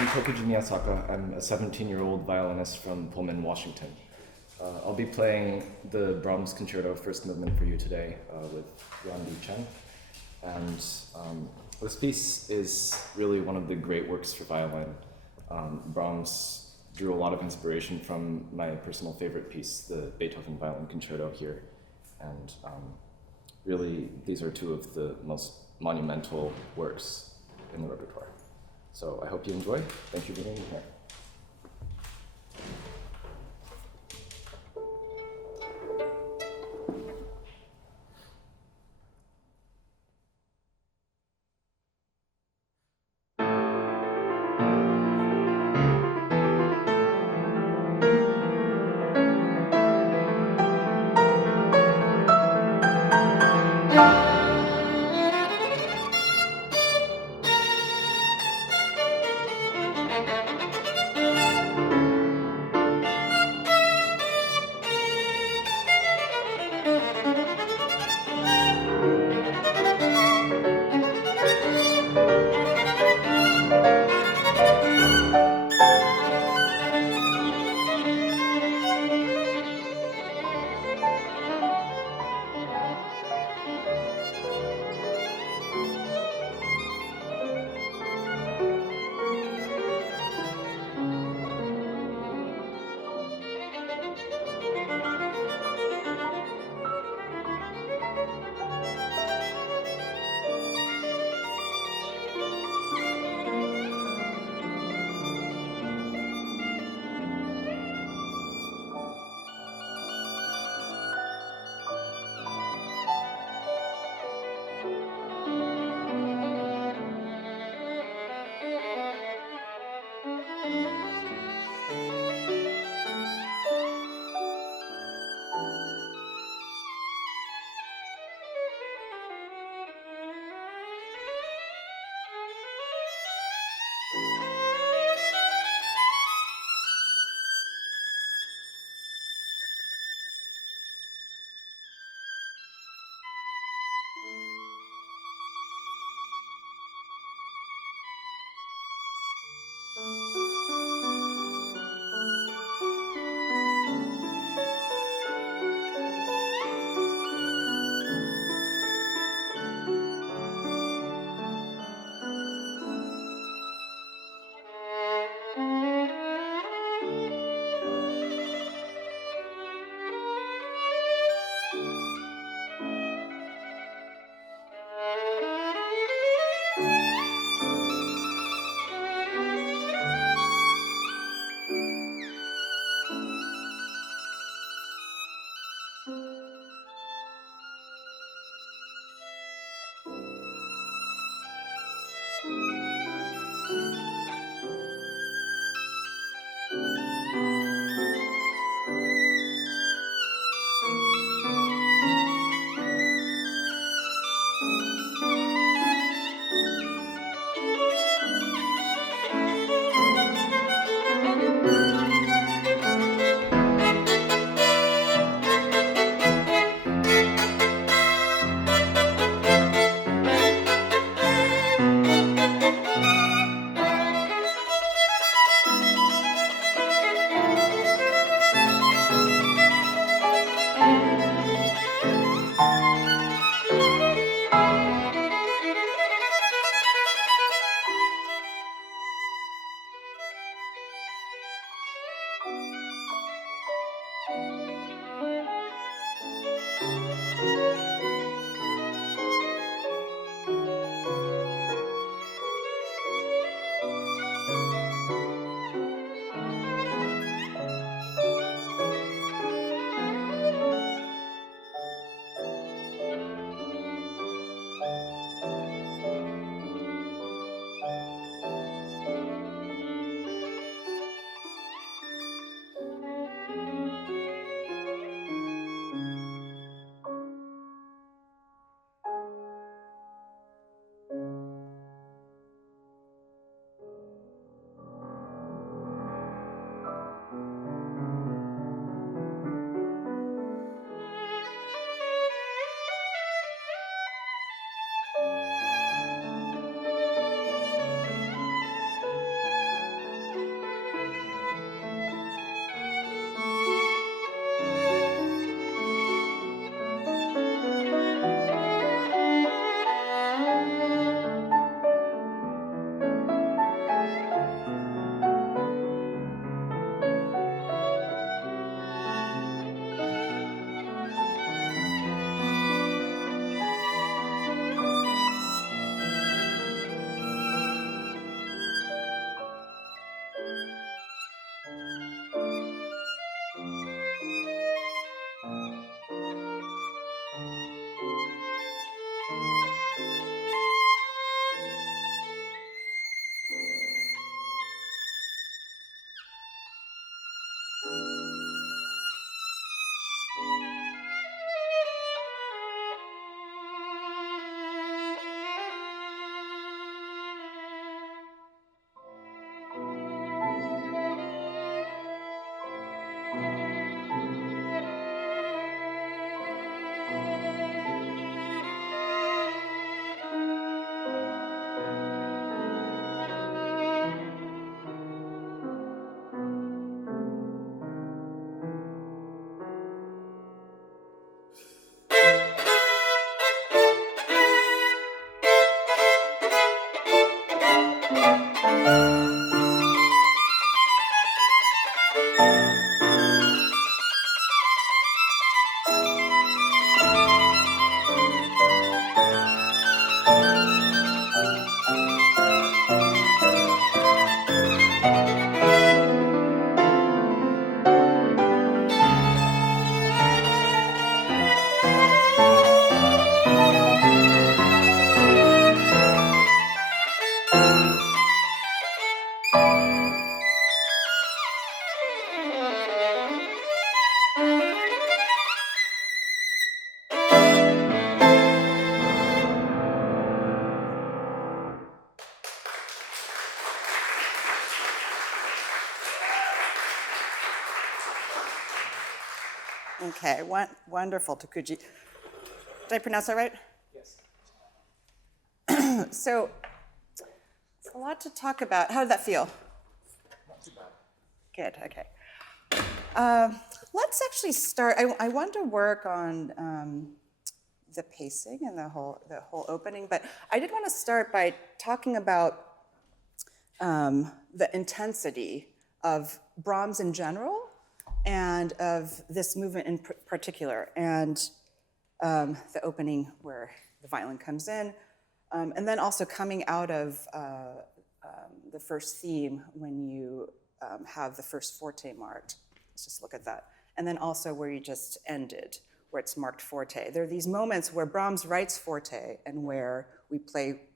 I'm Tokuji Miyasaka. I'm a 17-year-old violinist from Pullman, Washington. I'll be playing the Brahms Concerto First Movement for you today with Yandi Chen. And this piece is really one of the great works for violin. Brahms drew a lot of inspiration from my personal favorite piece, the Beethoven Violin Concerto here. And really, these are two of the most monumental works in the repertoire. So I hope you enjoy. Thank you for being here. Okay, wonderful, Tokuji. Did I pronounce that right? Yes. So, it's a lot to talk about. How did that feel? Not too bad. Good, okay. Let's actually start. I want to work on the pacing and the whole opening, but I did want to start by talking about the intensity of Brahms in general and of this movement in particular, and the opening where the violin comes in, and then also coming out of the first theme when you have the first forte marked. Let's just look at that. And then also where you just ended, where it's marked forte. There are these moments where Brahms writes forte and where we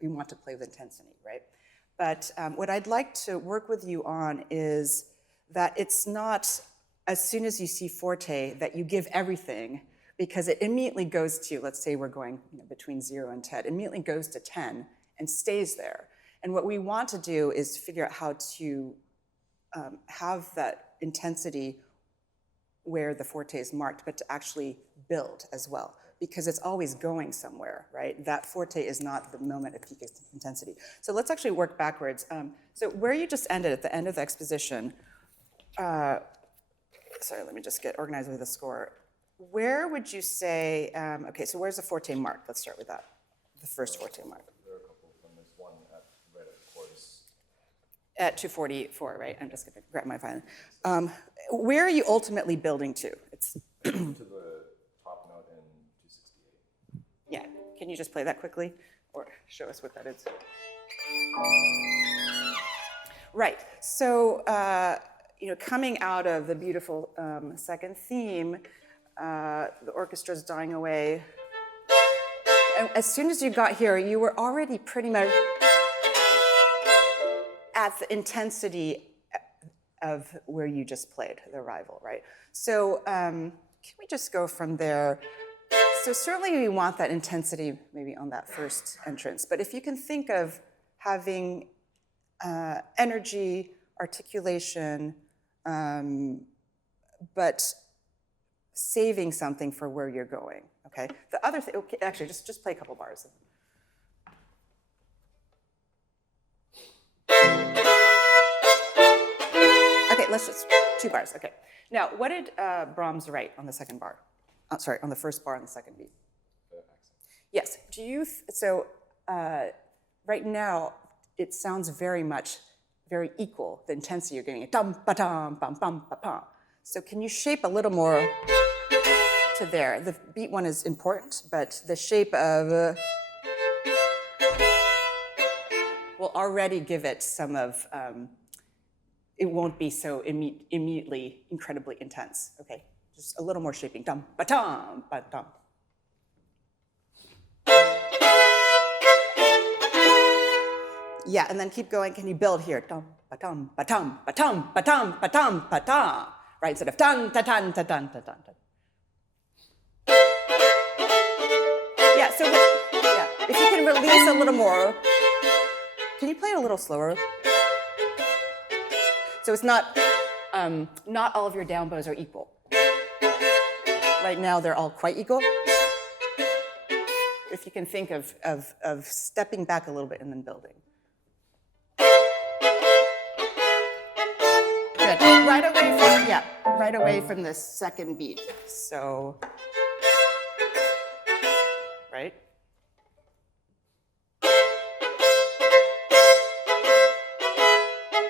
want to play with intensity, right? But what I'd like to work with you on is that it's not as soon as you see forte that you give everything, because it immediately goes to, let's say we're going between 0 and 10, it immediately goes to 10 and stays there. And what we want to do is figure out how to have that intensity where the forte is marked, but to actually build as well, because it's always going somewhere, right? That forte is not the moment of peak intensity. So let's actually work backwards. So where you just ended at the end of the exposition, sorry, let me just get organized with the score. Where would you say, okay, so where's the forte marked? Let's start with that, the first forte mark. There are a couple of them. There's one right at the chorus. At 244, right? I'm just gonna grab my violin. Where are you ultimately building to? It's To the top note in 268. yeah, can you just play that quickly? Or show us what that is? Right, so, coming out of the beautiful second theme, the orchestra's dying away. And as soon as you got here, you were already pretty much at the intensity of where you just played, the arrival, right? So can we just go from there? So certainly we want that intensity maybe on that first entrance, but if you can think of having energy, articulation, but saving something for where you're going, okay? The other thing, okay, actually, just play a couple bars. Okay, let's just, 2 bars, okay. Now, what did Brahms write on the second bar? Sorry, on the first bar on the second beat? Yes, do you, right now, it sounds very equal, the intensity you're getting, dum, ba-dum, bum, bum, ba-pum. So can you shape a little more to there? The beat one is important, but the shape of will already give it some of, it won't be so immediately incredibly intense. Okay, just a little more shaping. Dum, ba-dum, ba-dum. Yeah, and then keep going. Can you build here? Dum, ba-dum, ba-dum, ba-dum, ba-dum, ba-dum, ba-dum. Right, instead of dun, ta, dun, ta, dun, ta, dun, ta. Yeah, so if you can release a little more, can you play it a little slower? So it's not all of your down bows are equal. Right now, they're all quite equal. If you can think of stepping back a little bit and then building. Good. Right away from the second beat. So, right?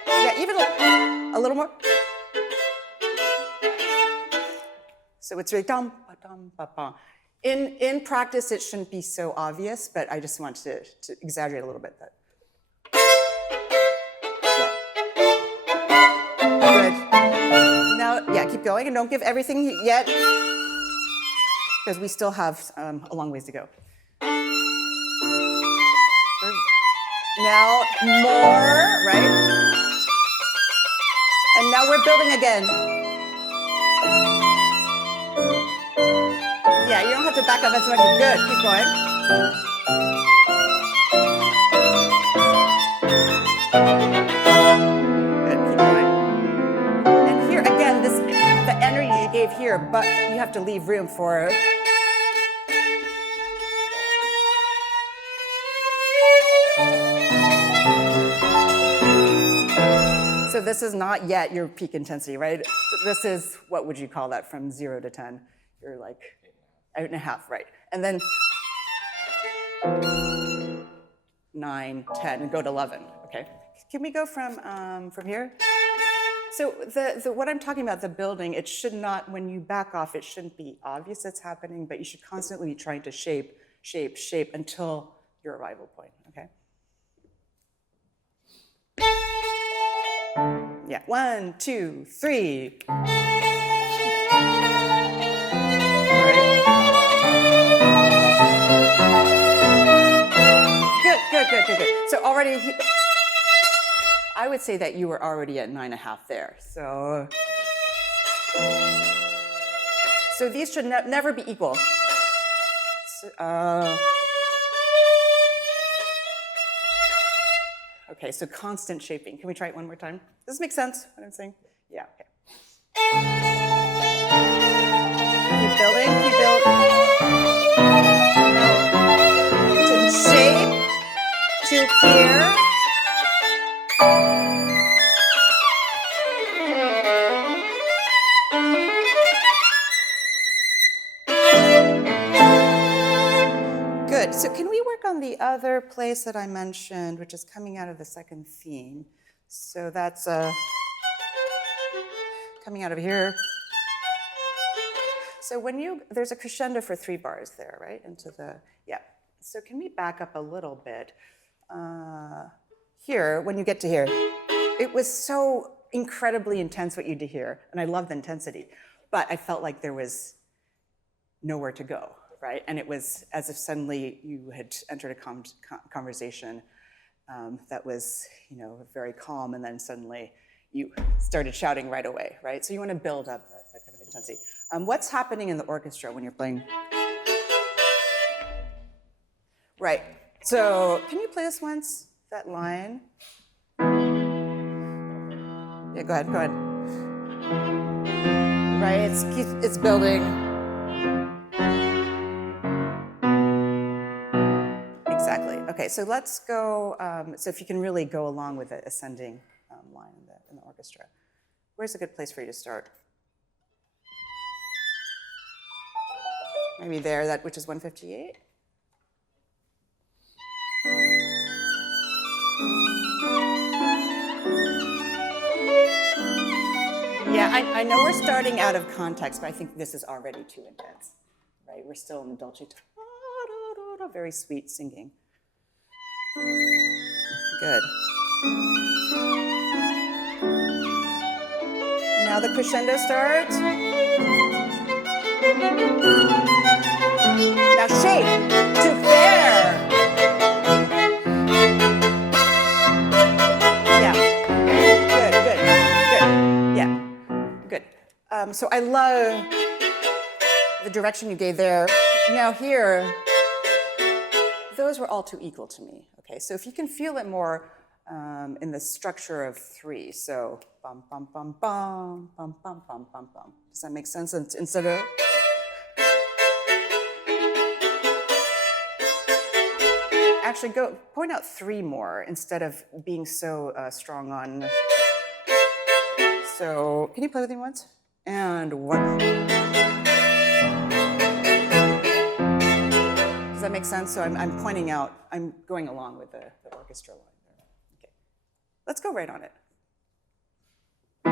Yeah, even a little more. So it's really dum ba dum ba ba. In practice, it shouldn't be so obvious, but I just want to exaggerate a little bit. Good. Now, keep going and don't give everything yet, because we still have a long ways to go. Now, more, right? And now we're building again. Yeah, you don't have to back up as much. Good, keep going. Good, keep going. And here again, the energy you gave here, but you have to leave room for. So this is not yet your peak intensity, right? This is, what would you call that from 0 to 10? You're like 8.5, right? And then 9, 10, and go to 11, okay? Can we go from here? So what I'm talking about, the building, it should not, when you back off, it shouldn't be obvious it's happening, but you should constantly be trying to shape until your arrival point, okay? Yeah, 1, 2, 3. All right. Good. So already, I would say that you were already at 9.5 there. So these should never be equal. Okay, so constant shaping. Can we try it one more time? Does this make sense, what I'm saying? Yeah, okay. Keep building, keep building. To shape, to here. Good, so can we work on the other place that I mentioned, which is coming out of the second theme? So that's coming out of here. So there's a crescendo for 3 bars there, right? Into the, yeah. So can we back up a little bit? Here, when you get to here, it was so incredibly intense what you did here, and I love the intensity, but I felt like there was nowhere to go, right? And it was as if suddenly you had entered a conversation that was, very calm, and then suddenly you started shouting right away, right? So you want to build up that kind of intensity. What's happening in the orchestra when you're playing? Right, so can you play this once, that line? Yeah, go ahead. Right, it's building. Exactly, okay, so let's go, so if you can really go along with the ascending line in the orchestra. Where's a good place for you to start? Maybe there, which is 158. Yeah, I know we're starting out of context, but I think this is already too intense, right? We're still in the dolce, very sweet singing. Good. Now the crescendo starts. Now shape to there. Yeah, good. Yeah, good. So I love the direction you gave there. Now here, those were all too equal to me. Okay, so if you can feel it more in the structure of 3, so bum bum bum bum bum bum bum bum bum. Does that make sense? Instead of actually point out 3 more instead of being so strong on. So can you play with me once? And 1. Does that make sense? So I'm pointing out, I'm going along with the orchestra line there. Okay, let's go right on it. 3,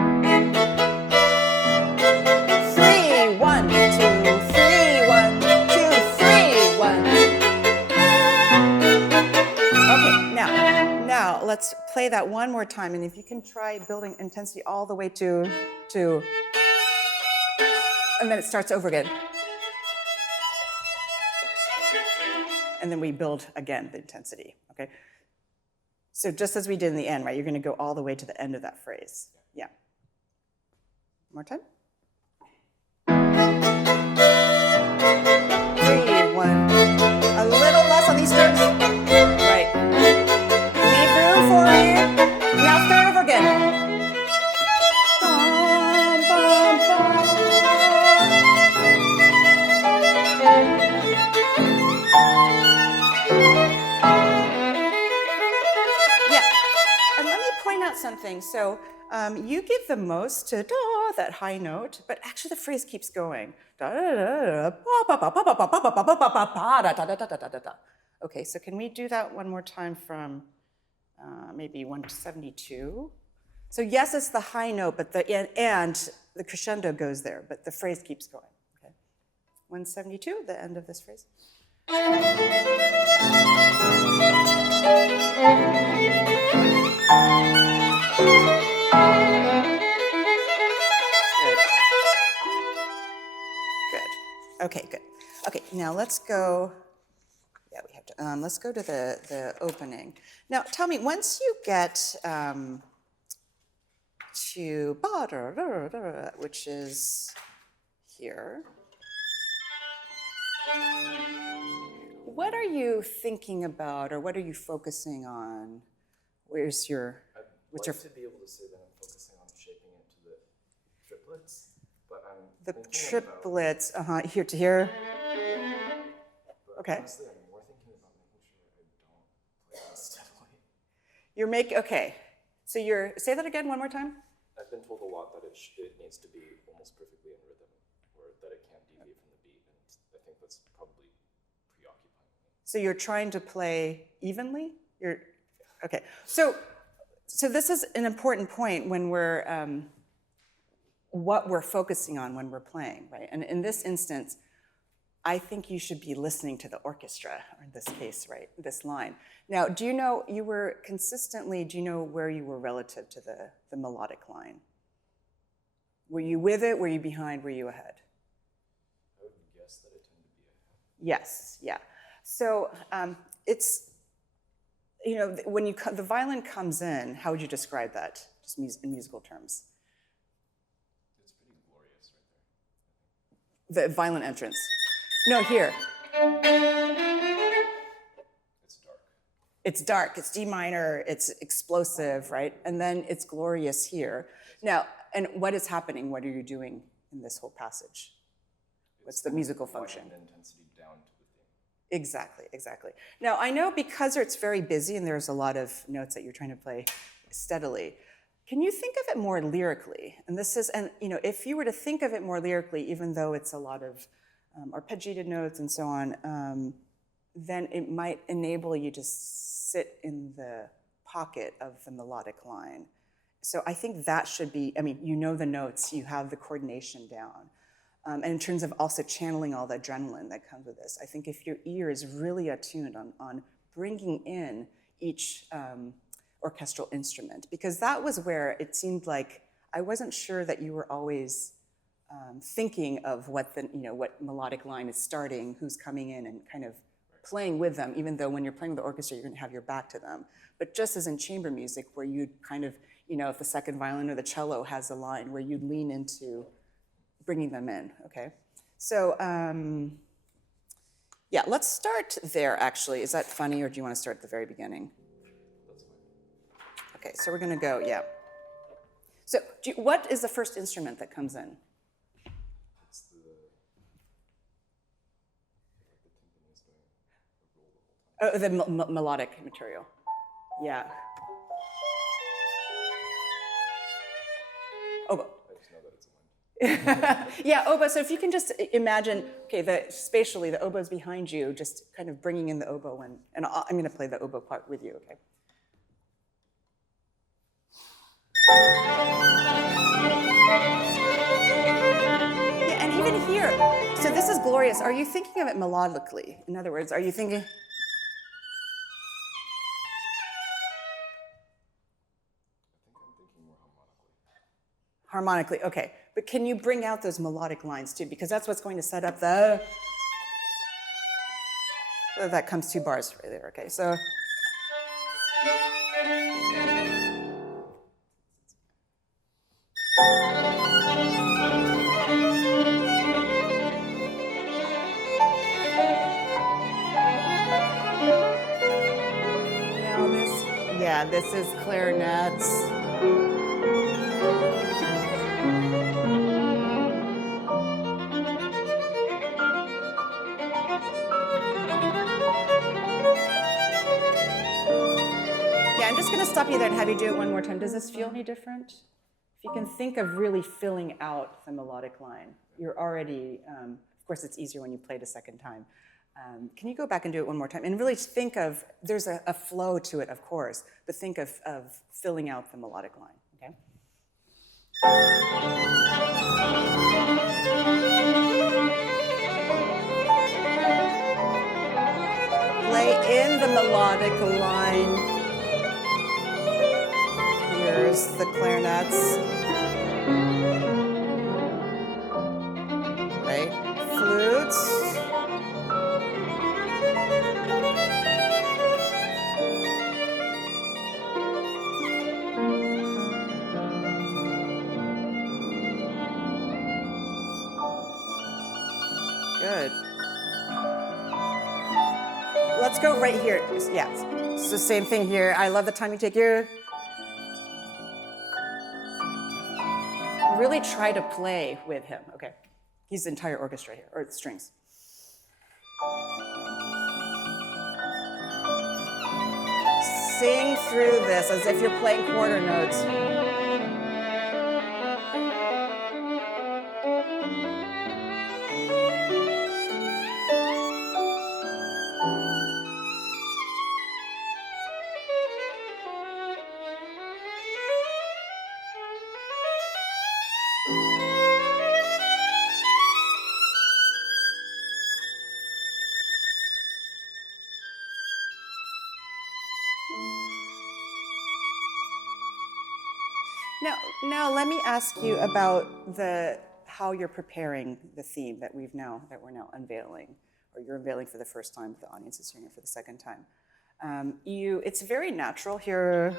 1, 2, 3, 1, 2, 3, 1. Okay, now let's play that one more time, and if you can try building intensity all the way to, and then it starts over again. And then we build again the intensity, okay? So just as we did in the end, right? You're gonna go all the way to the end of that phrase. Yeah. More time. 3, 1. A little less on these strokes. Right. Leave room for it. Now start over again. Bum, bum, bum. Yeah, and let me point out something. So you give the most to da, that high note, but actually the phrase keeps going. Okay, so can we do that one more time from maybe 172? So yes, it's the high note, but and the crescendo goes there, but the phrase keeps going. Okay, 172, the end of this phrase. Okay, good. Okay, now let's go. Yeah, we have to. Let's go to the opening. Now, tell me, once you get to ba da da da, which is here, what are you thinking about, or what are you focusing on? Where's your? I'd like to be able to say that I'm focusing on shaping it to the triplets, but I'm The thinking triplets, here to here. But Okay. honestly, I'm more thinking about making sure I don't play that steadily. Okay. So say that again one more time. I've been told a lot that it needs to be almost perfectly in rhythm, or that it can't deviate from the beat, and I think that's probably preoccupying me. So you're trying to play evenly? Okay. So this is an important point when we're, what we're focusing on when we're playing, right? And in this instance, I think you should be listening to the orchestra, or in this case, right, this line. Now, do you know where you were relative to the melodic line? Were you with it? Were you behind? Were you ahead? I would guess that I tend to be ahead. Yes, yeah. So it's, when the violin comes in, how would you describe that, just in musical terms? It's pretty glorious right there. The violin entrance. No, here. It's dark. It's dark, it's D minor, it's explosive, right? And then it's glorious here. Now, and what is happening? What are you doing in this whole passage? What's the musical function? The intensity down to the theme. Exactly. Now, I know because it's very busy and there's a lot of notes that you're trying to play steadily, can you think of it more lyrically? And if you were to think of it more lyrically, even though it's a lot of arpeggiated notes and so on, then it might enable you to sit in the pocket of the melodic line. So I think that should be, you know the notes, you have the coordination down. And in terms of also channeling all the adrenaline that comes with this, I think if your ear is really attuned on bringing in each orchestral instrument, because that was where it seemed like I wasn't sure that you were always thinking of what melodic line is starting, who's coming in, and kind of playing with them, even though when you're playing with the orchestra, you're going to have your back to them. But just as in chamber music, where you'd kind of, if the second violin or the cello has a line, where you'd lean into bringing them in, okay? So, yeah, let's start there, actually. Is that funny, or do you want to start at the very beginning? That's fine. Okay, so we're going to go, yeah. So what is the first instrument that comes in? It's the timpani is doing a roll the whole time. Oh, the melodic material. Yeah. Oboe. I just know that it's a wind. Yeah, oboe. So if you can just imagine, okay, spatially, the oboe's behind you, just kind of bringing in the oboe, and I'm going to play the oboe part with you, okay? Yeah, and even here, so this is glorious. Are you thinking of it melodically? In other words, are you thinking? Harmonically, okay. But can you bring out those melodic lines too? Because that's what's going to set up that comes 2 bars right there, okay. So. Now this is clarinets. Yeah, I'm just going to stop you there and have you do it one more time. Does this feel any different? If you can think of really filling out the melodic line, you're already, of course it's easier when you play it a second time. Can you go back and do it one more time? And really think of, there's a flow to it, of course, but think of filling out the melodic line, okay? Play in the melodic line. Here's the clarinets. Right? Flutes. Good. Let's go right here. Yeah, it's the same thing here. I love the time you take here. Really try to play with him. Okay. He's the entire orchestra here, or the strings. Sing through this as if you're playing quarter notes. Now let me ask you about how you're preparing the theme that we're now unveiling, or you're unveiling for the first time. The audience is hearing it for the second time. It's very natural here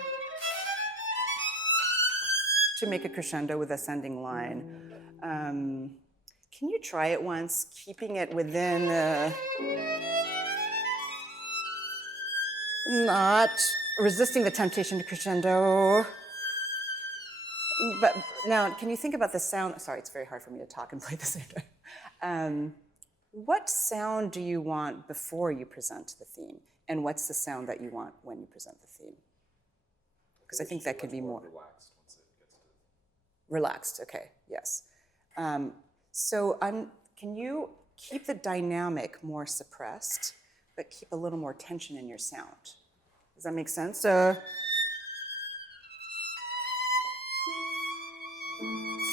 to make a crescendo with ascending line. Can you try it once, keeping it within, not resisting the temptation to crescendo? But now, can you think about the sound? Sorry, it's very hard for me to talk and play at the same time. What sound do you want before you present the theme? And what's the sound that you want when you present the theme? Because I think that could be more relaxed once it gets to. Relaxed, okay, yes. Can you keep the dynamic more suppressed, but keep a little more tension in your sound? Does that make sense? So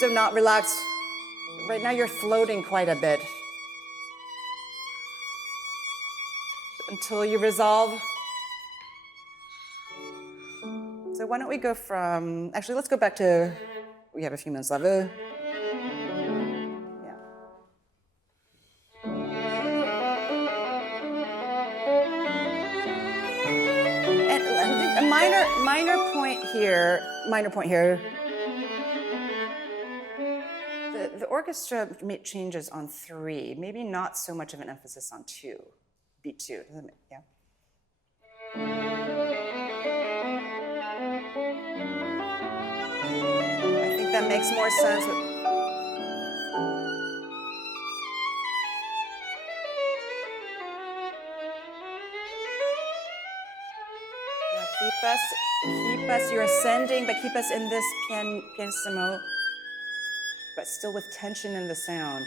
not relaxed. Right now you're floating quite a bit. Until you resolve. So why don't we go from, actually let's go back to, we have a few minutes left. Yeah. And a minor point here. The orchestra changes on 3, maybe not so much of an emphasis on 2, beat 2. Yeah. I think that makes more sense. Now keep us, you're ascending, but keep us in this pianissimo, but still with tension in the sound.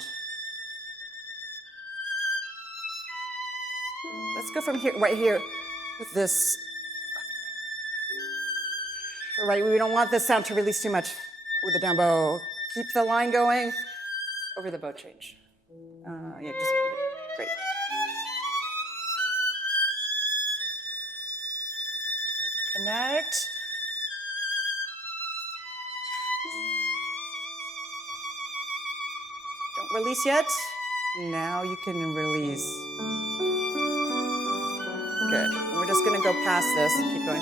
Let's go from here, right here, with this. Right, we don't want this sound to release too much with the down bow. Keep the line going over the bow change. Yeah, just great. Connect. Don't release yet. Now you can release. Good. We're just going to go past this and keep going.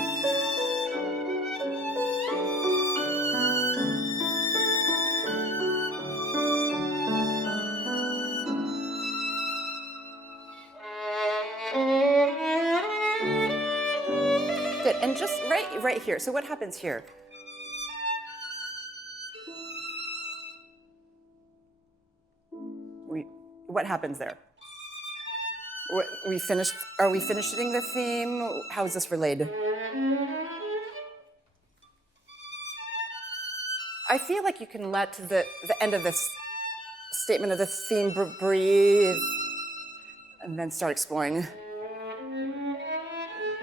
Good. And just right here. So what happens here? What happens there? Are we finishing the theme? How is this related? I feel like you can let the end of this statement of the theme breathe, and then start exploring.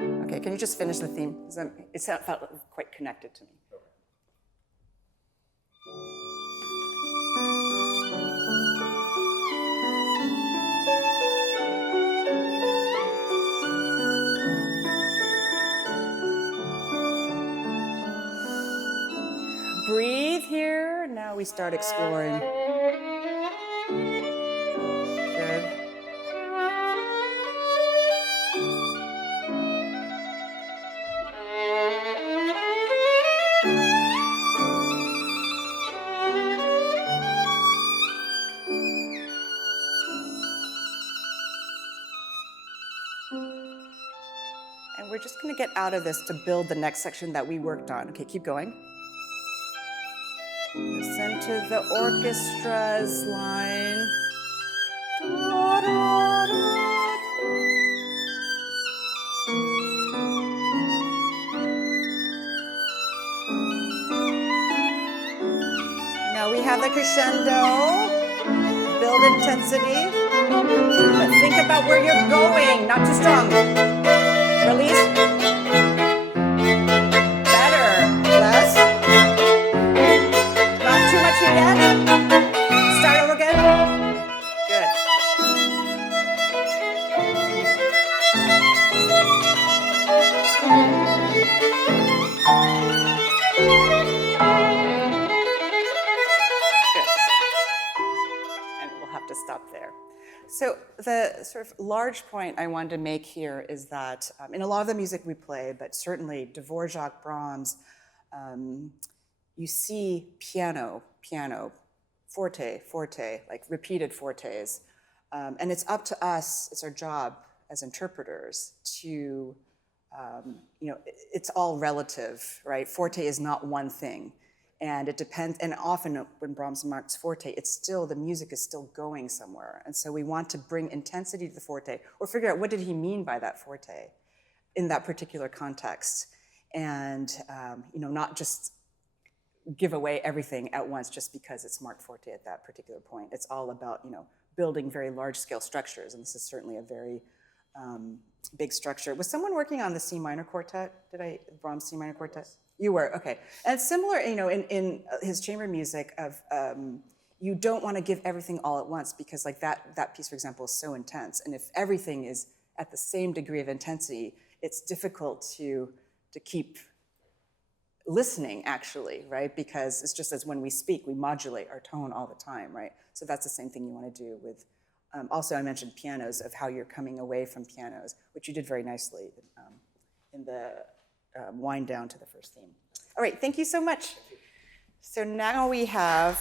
Okay, can you just finish the theme? It felt quite connected to me. Breathe here. Now we start exploring. Good. And we're just going to get out of this to build the next section that we worked on. Okay, keep going. Listen to the orchestra's line. Da, da, da. Now we have the crescendo. Build intensity. But think about where you're going, not too strong. Release. Better. Less. Not too much here yet. Start over again. Good. Good. And we'll have to stop there. So the sort of large point I wanted to make here is that in a lot of the music we play, but certainly Dvorak, Brahms, you see piano, forte, like repeated fortes. And it's up to us, it's our job as interpreters to, it's all relative, right? Forte is not one thing. And it depends, and often when Brahms marks forte, it's still, the music is still going somewhere. And so we want to bring intensity to the forte, or figure out what did he mean by that forte in that particular context. And, not just give away everything at once just because it's marked forte at that particular point. It's all about, building very large scale structures. And this is certainly a very big structure. Was someone working on the C minor quartet? Brahms C minor quartet? You were, okay. And it's similar, in his chamber music of, you don't want to give everything all at once because like that piece, for example, is so intense. And if everything is at the same degree of intensity, it's difficult to keep listening actually, right? Because it's just as when we speak, we modulate our tone all the time, right? So that's the same thing you want to do with, also I mentioned pianos, of how you're coming away from pianos, which you did very nicely in the wind down to the first theme. All right, thank you so much. So now we have